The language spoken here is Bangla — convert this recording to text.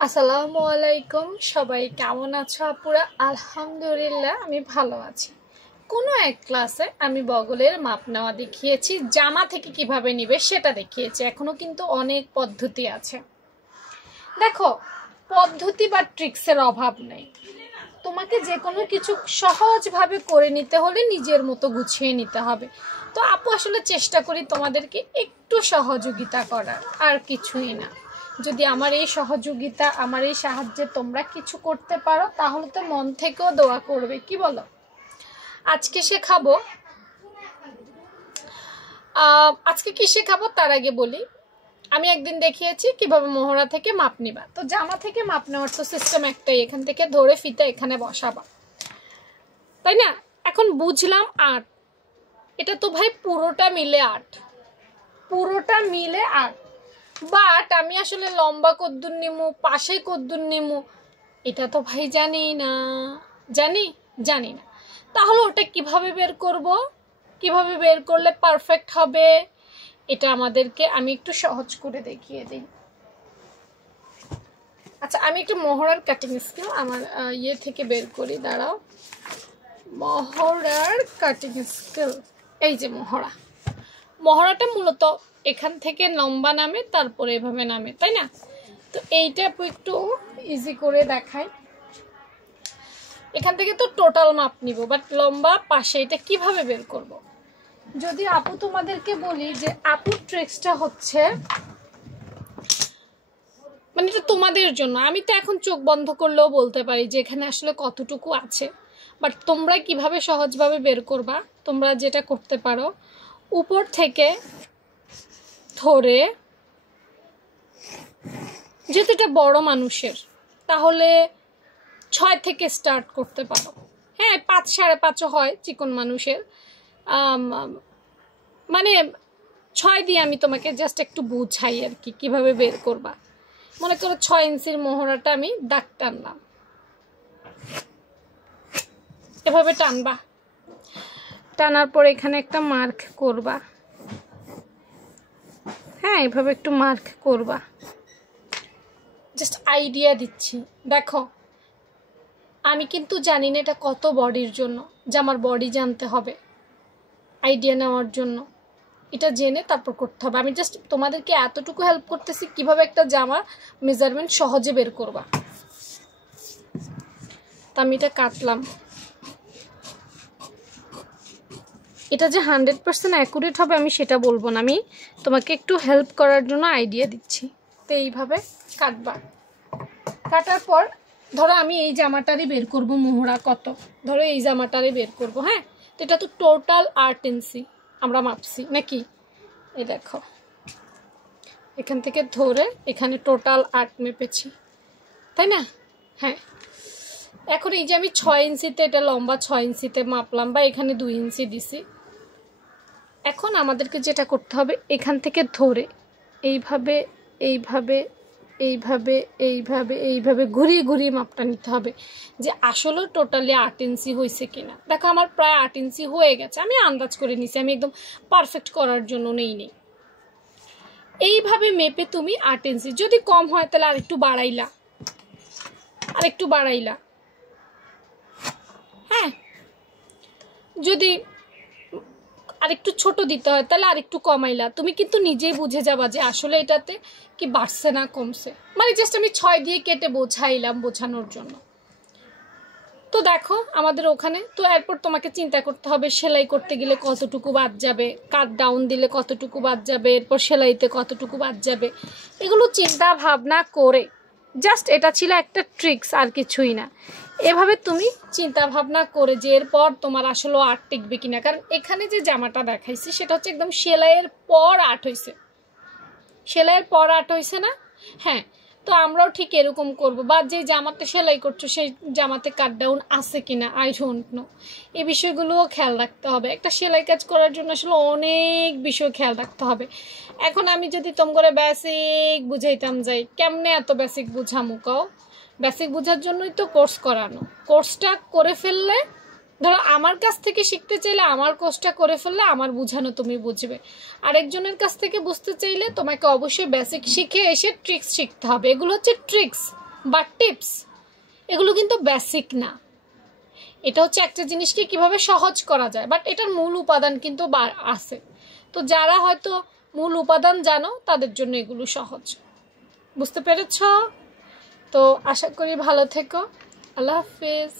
আসসালামু আলাইকুম, সবাই কেমন আছো আপুরা? আলহামদুলিল্লাহ আমি ভালো আছি। কোনো এক ক্লাসে আমি বগলের মাপ নেওয়া দেখিয়েছি, জামা থেকে কিভাবে নিবে সেটা দেখিয়েছি। এখনো কিন্তু অনেক পদ্ধতি আছে। দেখো, পদ্ধতি বা ট্রিক্সের অভাব নেই। তোমাকে যে কোনো কিছু সহজভাবে করে নিতে হলে নিজের মতো গুছিয়ে নিতে হবে। তো আপু আসলে চেষ্টা করি তোমাদেরকে একটু সহযোগিতা করার, আর কিছুই না। যদি আমার এই সহযোগিতা, আমার এই সাহায্যে তোমরা কিছু করতে পারো, তাহলে তো মন থেকেও দোয়া করবে, কি বলো? আজকে কি শেখাবো তার আগে বলি, আমি একদিন দেখিয়েছি কিভাবে মোহরা থেকে মাপ নিবা। তো জামা থেকে মাপ নেওয়ার তো সিস্টেম একটাই, এখান থেকে ধরে ফিতা এখানে বসাবা, তাই না? এখন বুঝলাম 8, এটা তো ভাই পুরোটা মিলে 8, বাট আমি আসলে লম্বা কদ্দুর নিমু, পাশে কদ্দুর নিমু, এটা তো ভাই জানি না। তাহলে ওটা কিভাবে বের করব, কিভাবে বের করলে পারফেক্ট হবে, এটা আমাদেরকে আমি একটু সহজ করে দেখিয়ে দিই। আচ্ছা, আমি একটু মোহরার কাটিং স্কেল আমার থেকে বের করি, দাঁড়াও। মোহরার কাটিং স্কেল, এই যে মহড়াটা মূলত এখান থেকে লম্বা নামে, তারপরে এভাবে নামে, তাই না? তো এইটা আপু একটু ইজি করে দেখাই। এখান থেকে তো টোটাল মাপ নিব, বাট লম্বা পাশে এটা কিভাবে বের করব? যদি আপু তোমাদেরকে বলি যে আপুর ট্রিক্সটা হচ্ছে, মানে এটা তোমাদের জন্য, আমি তো এখন চোখ বন্ধ করলেও বলতে পারি যে এখানে আসলে কতটুকু আছে, বাট তোমরা কিভাবে সহজভাবে বের করবা, তোমরা যেটা করতে পারো, উপর থেকে ধরে, যেহেতু এটা বড় মানুষের, তাহলে 6 থেকে স্টার্ট করতে পারো। হ্যাঁ, 5 5.5 হয় চিকন মানুষের, মানে 6 দিয়ে আমি তোমাকে জাস্ট একটু বুঝাই আর কি কিভাবে বের করবা। মনে করো 6 ইঞ্চির মোহরাটা আমি দাগ টানলাম, এভাবে টানবা, টানার পরে এখানে একটা মার্ক করবা। হ্যাঁ, এভাবে একটু মার্ক করবা, জাস্ট আইডিয়া দিচ্ছি। দেখো, আমি কিন্তু জানি না এটা কত বডির জন্য, যে আমার বডি জানতে হবে আইডিয়া নেওয়ার জন্য, এটা জেনে তারপর করতে হবে। আমি জাস্ট তোমাদেরকে এতটুকু হেল্প করতেছি কিভাবে একটা জামা মেজারমেন্ট সহজে বের করবা। তা আমি এটা কাটলাম, এটা যে 100% অ্যাকুরেট হবে আমি সেটা বলবো না, আমি তোমাকে একটু হেল্প করার জন্য আইডিয়া দিচ্ছি। তো এইভাবে কাটবা, কাটার পর ধরো আমি এই জামাটারই বের করব মোহরা কত, ধরো এই জামাটারই বের করব। হ্যাঁ, তো এটা তো টোটাল 8 ইঞ্চি আমরা মাপছি নাকি? এই দেখো, এখান থেকে ধরে এখানে টোটাল 8 মেপেছি, তাই না? হ্যাঁ, এখন এই যে আমি 6 ইঞ্চিতে, এটা লম্বা 6 ইঞ্চিতে মাপলাম, বা এখানে 2 ইঞ্চি দিছি। এখন আমাদেরকে যেটা করতে হবে, এখান থেকে ধরে এইভাবে এইভাবে এইভাবে এইভাবে এইভাবে ঘুরিয়ে ঘুরিয়ে মাপটা নিতে হবে, যে আসলে টোটালি 8 ইঞ্চি হয়েছে কিনা। দেখো আমার প্রায় 8 ইঞ্চি হয়ে গেছে, আমি আন্দাজ করে নিছি, আমি একদম পারফেক্ট করার জন্য নেই। এইভাবে মেপে তুমি 8 ইঞ্চি, যদি কম হয় তাহলে আরেকটু বাড়াইলা, হ্যাঁ, যদি আরেকটু ছোট দিতে হয় তাহলে আরেকটু কমাইলা। তুমি কিন্তু নিজেই বুঝে যাবা যে আসলে এটাতে কি বাড়ছে না কমছে, মানে জাস্ট আমি 6 দিয়ে কেটে বোঝানোর জন্য। তো দেখো আমাদের ওখানে তো, এরপর তোমাকে চিন্তা করতে হবে সেলাই করতে গেলে কতটুকু বাদ যাবে, কাট ডাউন দিলে কতটুকু বাদ যাবে, এরপর সেলাইতে কতটুকু বাদ যাবে, এগুলো চিন্তা ভাবনা করে, জাস্ট এটা ছিল একটা ট্রিক্স, আর কিছুই না। এভাবে তুমি চিন্তা ভাবনা করে যে এরপর তোমার আসলে 8 টিকবে কিনা, কারণ এখানে যে জামাটা দেখাইছি সেটা হচ্ছে একদম সেলাইয়ের পর 8 হয়েছে, না? হ্যাঁ, তো আমরাও ঠিক এরকম করব, বা যে জামাতে সেলাই করছো সেই জামাতে কাট ডাউন আছে কিনা, আই ডোন্ট নো, এই বিষয়গুলোও খেয়াল রাখতে হবে। একটা সেলাই কাজ করার জন্য আসলে অনেক বিষয় খেয়াল রাখতে হবে। এখন আমি যদি তোমরা বেসিক বুঝাইতাম যাই, কেমনে এত বেসিক বুঝামু কও? বেসিক বোঝার জন্যই তো কোর্স করানো। কোর্সটা করে ফেললে, ধরো আমার কাছ থেকে শিখতে চাইলে আমার কোর্সটা করে ফেললে আমার বুঝানো তুমি বুঝবে, আরেকজনের কাছ থেকে বুঝতে চাইলে তোমাকে অবশ্যই বেসিক শিখে এসে ট্রিক্স শিখতে হবে। এগুলো হচ্ছে ট্রিক্স, বাট টিপস এগুলো কিন্তু বেসিক না, এটা হচ্ছে একটা জিনিসকে কিভাবে সহজ করা যায়, বাট এটার মূল উপাদান কিন্তু আছে। তো যারা হয়তো মূল উপাদান জানো তাদের জন্য এগুলো সহজ। বুঝতে পেরেছ? তো আশা করি ভালো থেকো। আল্লাহ হাফেজ।